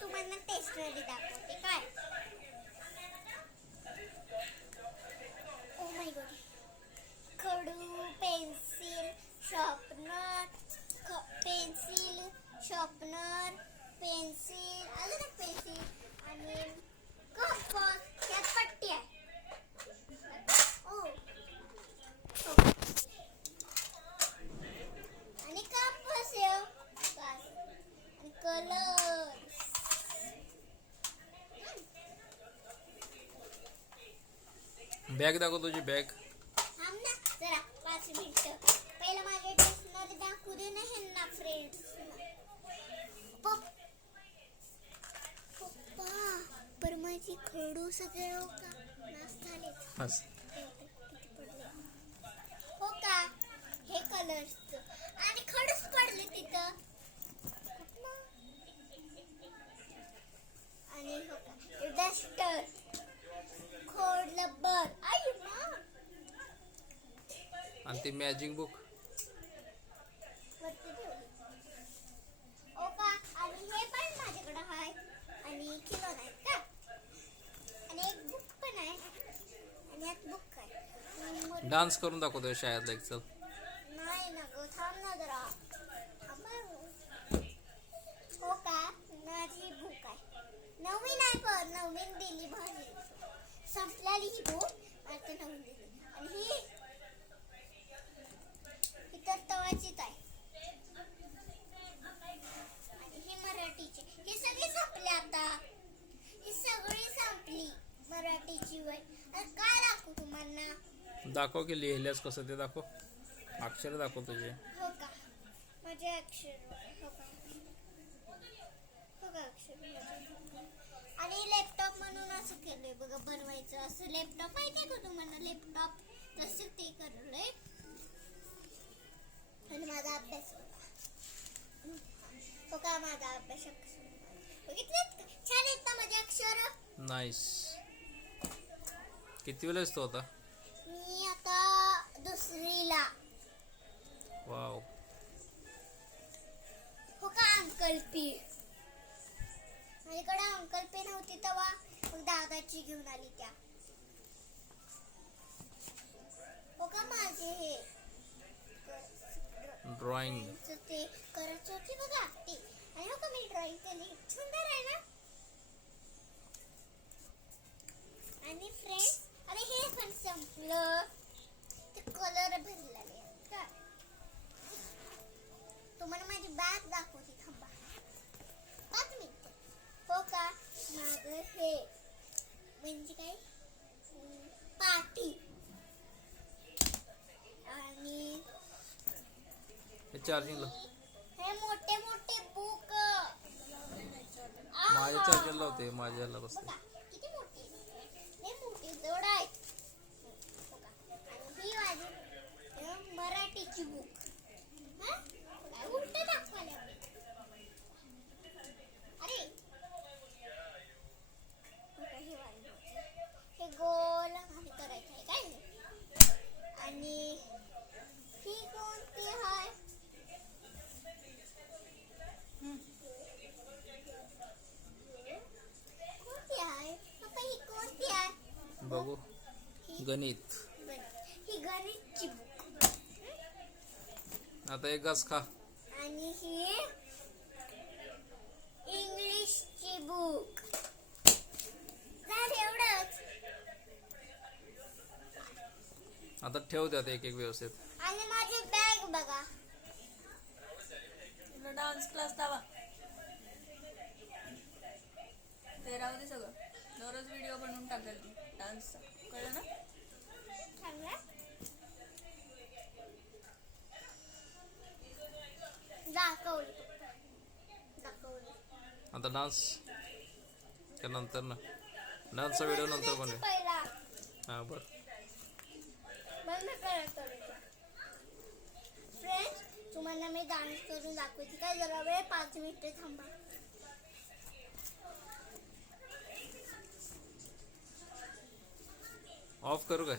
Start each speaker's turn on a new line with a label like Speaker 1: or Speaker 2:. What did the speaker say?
Speaker 1: तुम्हाला टेस्टरी दाखवते. काय? ओ माय गॉड खडू pencil sharpener pencil sharpener pencil अजून एक पेन्सिल आणि कंपास यात पट्टी आहे ओ हो. आणि कंपास आहे बस. आणि कलर
Speaker 2: बॅग दाखव तुझी बॅग
Speaker 1: जरा पाच मिनिटं. पहिलं माझ्या टेस्टमध्ये दाखवू दे ना ह्यांना फ्रेंड्स पप्पा. पर माझी खडू सगळे हो का? नाश झाले.
Speaker 2: बस
Speaker 1: किती पडले हो का? हे कलर्स आणि खडूच पडले तिथं पप्पा. आणि हो का डस्टर खोड लब्बर आई मा
Speaker 2: आणि ती मॅजिक बुक
Speaker 1: वरती ठेवली. ओ का आणि हे पण माझ्याकडे आहे आणि खिलोन आहे का आणि एक बुक पण आहे आणि एक बुक आहे. मग
Speaker 2: डान्स करून दाखवतोय शाळेतला एक चल.
Speaker 1: नाही ना गं थांब ना जरा थांब ना. हो का माझी बुक आहे नवीन आहे पण नवीन दिली भाजी संपलेली ही बुक आता नवीन दिली आणि ही ही तर तवाचीच आहे आणि ही मराठीची ही सगळी संपली आता ही सगळी संपली मराठीची वय आता काय दाखवू तुम्हाला
Speaker 2: दाखव की लिहिल्यास कसं ते दाखव. अक्षर दाखव तुझे.
Speaker 1: हो का? माझे अक्षर हो का? हो का अक्षर. आणि लॅपटॉप म्हणून असं केलंय बघा बनवायचं असं. लॅपटॉप माहितीये का तुम्हाला? लॅपटॉप तसं ते करलंय. आणि माझा अभ्यास हो का? माझा अभ्यास बघितलं छान आहेत ना माझे अक्षर?
Speaker 2: नाईस किती वेळेस तो होता
Speaker 1: मी आता दुसरीला.
Speaker 2: वाव.
Speaker 1: हो का अंकल पी? माझ्याकडे अंकल पे नव्हती तेव्हा. मग दादाची घेऊन आली त्या. हो का माझे हे?
Speaker 2: ड्रॉइंग
Speaker 1: ते करायचं होती बघा ते. आणि हो का मी ड्रॉइंग केली सुंदर आहे ना आणि फ्रेंड्स अरे हे पण संपलं ते कलर भरलेले आहेत का तुम्हाला माझी बॅग दाखवते थांबा पाच मिनिट हो का माझं हे म्हणजे काय? पाटी. आणि
Speaker 2: चार्जिंगला
Speaker 1: हे मोठे मोठे बुक
Speaker 2: माझ्या चार्जरला होते माझ्याला बसते
Speaker 1: बघा किती मोठे हे मोठे जड आहेत बघा. आणि ही माझी अं, मराठीची बुक हा? काय उलट दाखवायला लागले. अरे बघा, हे वाली होती. हे गोल हे करायचं आहे काय आणि ही कोणती आहे कोणती आहे पप्पा ही कोणती आहे
Speaker 2: बघू. गणित.
Speaker 1: ही गणितची बुक
Speaker 2: आता एक घास खा.
Speaker 1: आणि ही इंग्लिशची बुक
Speaker 2: आता ठेव त्यात एक एक व्यवस्थित.
Speaker 1: आणि माझी बॅग बघा.
Speaker 3: डान्स क्लास लावा ते राहू दे सगळं दररोज व्हिडिओ बनवून टाकेल ती. डान्सचा कळलं ना?
Speaker 2: आता डान्स त्या नंतर ना. डान्सचा व्हिडिओ नंतर बनवे
Speaker 1: पहिला.
Speaker 2: हा बरं.
Speaker 1: बंद करा फ्रेंड्स तुम्हाला मी डान्स करून दाखवते. काय जरा वेळ पाच मिनिटं थांबा.
Speaker 2: ऑफ करू काय?